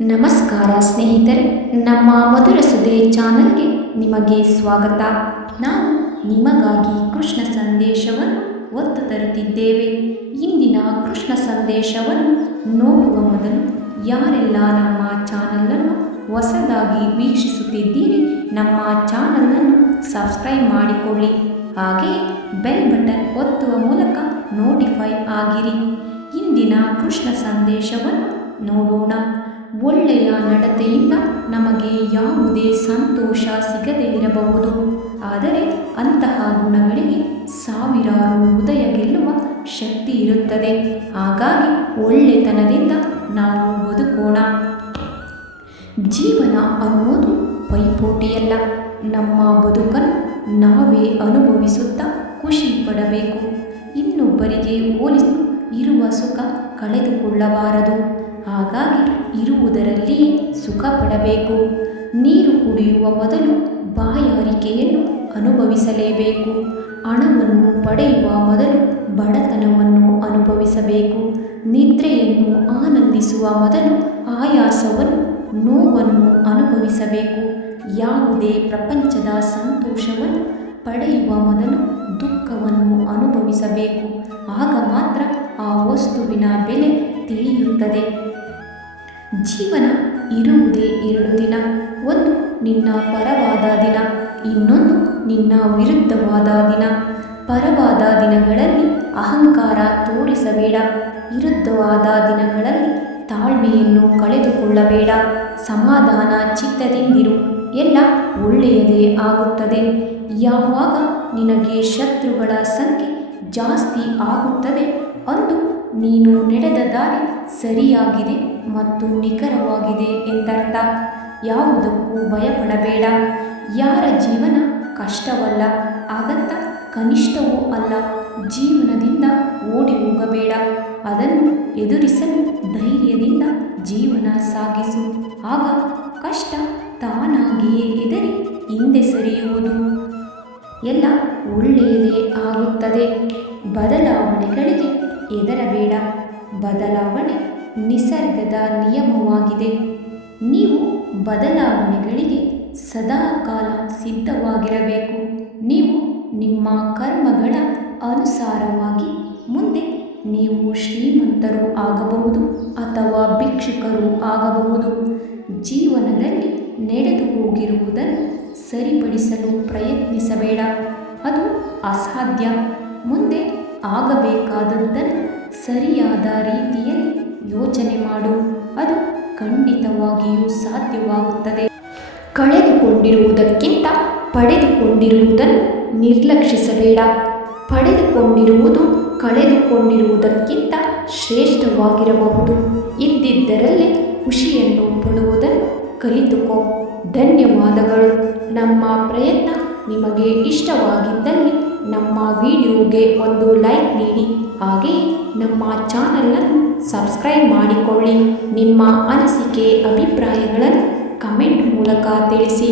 ನಮಸ್ಕಾರ ಸ್ನೇಹಿತರೆ, ನಮ್ಮ ಮಧುರ ಸುಧೆ ಚಾನಲ್ಗೆ ನಿಮಗೆ ಸ್ವಾಗತ. ನಾವು ನಿಮಗಾಗಿ ಕೃಷ್ಣ ಸಂದೇಶವನ್ನು ಒತ್ತು ತರುತ್ತಿದ್ದೇವೆ. ಇಂದಿನ ಕೃಷ್ಣ ಸಂದೇಶವನ್ನು ನೋಡುವ ಮೊದಲು ಯಾರೆಲ್ಲ ನಮ್ಮ ಚಾನಲನ್ನು ಹೊಸದಾಗಿ ವೀಕ್ಷಿಸುತ್ತಿದ್ದೀರಿ, ನಮ್ಮ ಚಾನಲನ್ನು ಸಬ್ಸ್ಕ್ರೈಬ್ ಮಾಡಿಕೊಳ್ಳಿ. ಹಾಗೆಯೇ ಬೆಲ್ ಬಟನ್ ಒತ್ತುವ ಮೂಲಕ ನೋಟಿಫೈ ಆಗಿರಿ. ಇಂದಿನ ಕೃಷ್ಣ ಸಂದೇಶವನ್ನು ನೋಡೋಣ. ಒಳ್ಳೆಯ ನಡತೆಯಿಂದ ನಮಗೆ ಯಾವುದೇ ಸಂತೋಷ ಸಿಗದೇ ಇರಬಹುದು, ಆದರೆ ಅಂತಹ ಗುಣಗಳಿಗೆ ಸಾವಿರಾರು ಹೃದಯ ಗೆಲ್ಲುವ ಶಕ್ತಿ ಇರುತ್ತದೆ. ಹಾಗಾಗಿ ಒಳ್ಳೆತನದಿಂದ ನಾವು ಬದುಕೋಣ. ಜೀವನ ಅನ್ನೋದು ಪೈಪೋಟಿಯಲ್ಲ. ನಮ್ಮ ಬದುಕನ್ನು ನಾವೇ ಅನುಭವಿಸುತ್ತಾ ಖುಷಿ ಪಡಬೇಕು. ಇನ್ನೊಬ್ಬರಿಗೆ ಹೋಲಿಸಿ ಇರುವ ಸುಖ ಕಳೆದುಕೊಳ್ಳಬಾರದು. ಹಾಗಾಗಿ ಇರುವುದರಲ್ಲಿಯೇ ಸುಖ ಪಡಬೇಕು. ನೀರು ಕುಡಿಯುವ ಮೊದಲು ಬಾಯಾರಿಕೆಯನ್ನು ಅನುಭವಿಸಲೇಬೇಕು. ಹಣವನ್ನು ಪಡೆಯುವ ಮೊದಲು ಬಡತನವನ್ನು ಅನುಭವಿಸಬೇಕು. ನಿದ್ರೆಯನ್ನು ಆನಂದಿಸುವ ಮೊದಲು ಆಯಾಸವನ್ನು, ನೋವನ್ನು ಅನುಭವಿಸಬೇಕು. ಯಾವುದೇ ಪ್ರಪಂಚದ ಸಂತೋಷವನ್ನು ಪಡೆಯುವ ಮೊದಲು ದುಃಖವನ್ನು ಅನುಭವಿಸಬೇಕು. ಆಗ ಮಾತ್ರ ಆ ವಸ್ತುವಿನ ಬೆಲೆ ತಿಳಿಯುತ್ತದೆ. ಜೀವನ ಇರುವುದೇ 2 ದಿನ. ಒಂದು ನಿನ್ನ ಪರವಾದ ದಿನ, ಇನ್ನೊಂದು ನಿನ್ನ ವಿರುದ್ಧವಾದ ದಿನ. ಪರವಾದ ದಿನಗಳಲ್ಲಿ ಅಹಂಕಾರ ತೋರಿಸಬೇಡ. ವಿರುದ್ಧವಾದ ದಿನಗಳಲ್ಲಿ ತಾಳ್ಮೆಯನ್ನು ಕಳೆದುಕೊಳ್ಳಬೇಡ. ಸಮಾಧಾನ ಚಿತ್ತದಿಂದಿರು, ಎಲ್ಲ ಒಳ್ಳೆಯದೇ ಆಗುತ್ತದೆ. ಯಾವಾಗ ನಿನಗೆ ಶತ್ರುಗಳ ಸಂಖ್ಯೆ ಜಾಸ್ತಿ ಆಗುತ್ತದೆ, ಅಂದು ನೀನು ನಡೆದ ದಾರಿ ಸರಿಯಾಗಿದೆ ಮತ್ತು ನಿಖರವಾಗಿದೆ ಎಂದರ್ಥ. ಯಾವುದಕ್ಕೂ ಭಯಪಡಬೇಡ. ಯಾರ ಜೀವನ ಕಷ್ಟವಲ್ಲ, ಹಾಗಂತ ಕನಿಷ್ಠವೂ ಅಲ್ಲ. ಜೀವನದಿಂದ ಓಡಿ ಹೋಗಬೇಡ. ಅದನ್ನು ಎದುರಿಸಲು ಧೈರ್ಯದಿಂದ ಜೀವನ ಸಾಗಿಸು. ಆಗ ಕಷ್ಟ ತಾನಾಗಿಯೇ ಎದರಿ ಹಿಂದೆ ಸರಿಯುವುದು. ಎಲ್ಲ ಒಳ್ಳೆಯದೇ ಆಗುತ್ತದೆ. ಬದಲಾವಣೆಗಳಿಗೆ ಹೆದರಬೇಡ. ಬದಲಾವಣೆ ನಿಸರ್ಗದ ನಿಯಮವಾಗಿದೆ. ನೀವು ಬದಲಾವಣೆಗಳಿಗೆ ಸದಾಕಾಲ ಸಿದ್ಧವಾಗಿರಬೇಕು. ನೀವು ನಿಮ್ಮ ಕರ್ಮಗಳ ಅನುಸಾರವಾಗಿ ಮುಂದೆ ನೀವು ಶ್ರೀಮಂತರು ಆಗಬಹುದು ಅಥವಾ ಭಿಕ್ಷುಕರು ಆಗಬಹುದು. ಜೀವನದಲ್ಲಿ ನಡೆದು ಹೋಗಿರುವುದನ್ನು ಸರಿಪಡಿಸಲು ಪ್ರಯತ್ನಿಸಬೇಡ. ಅದು ಅಸಾಧ್ಯ. ಮುಂದೆ ಆಗಬೇಕಾದದ್ದನ್ನು ಸರಿಯಾದ ರೀತಿಯಲ್ಲಿ ಯೋಚನೆ ಮಾಡು. ಅದು ಖಂಡಿತವಾಗಿಯೂ ಸಾಧ್ಯವಾಗುತ್ತದೆ. ಕಳೆದುಕೊಂಡಿರುವುದಕ್ಕಿಂತ ಪಡೆದುಕೊಂಡಿರುವುದನ್ನು ನಿರ್ಲಕ್ಷಿಸಬೇಡ. ಪಡೆದುಕೊಂಡಿರುವುದು ಕಳೆದುಕೊಂಡಿರುವುದಕ್ಕಿಂತ ಶ್ರೇಷ್ಠವಾಗಿರಬಹುದು. ಇದ್ದಿದ್ದರಲ್ಲೇ ಖುಷಿಯನ್ನು ಪಡುವುದನ್ನು ಕಲಿತುಕೋ. ಧನ್ಯವಾದಗಳು. ನಮ್ಮ ಪ್ರಯತ್ನ ನಿಮಗೆ ಇಷ್ಟವಾಗಿದ್ದಲ್ಲಿ ನಮ್ಮ ವಿಡಿಯೋಗೆ ಒಂದು ಲೈಕ್ ನೀಡಿ. ಹಾಗೆಯೇ ನಮ್ಮ ಚಾನಲನ್ನು ಸಬ್ಸ್ಕ್ರೈಬ್ ಮಾಡಿಕೊಳ್ಳಿ. ನಿಮ್ಮ ಅನಿಸಿಕೆ, ಅಭಿಪ್ರಾಯಗಳನ್ನು ಕಮೆಂಟ್ ಮೂಲಕ ತಿಳಿಸಿ.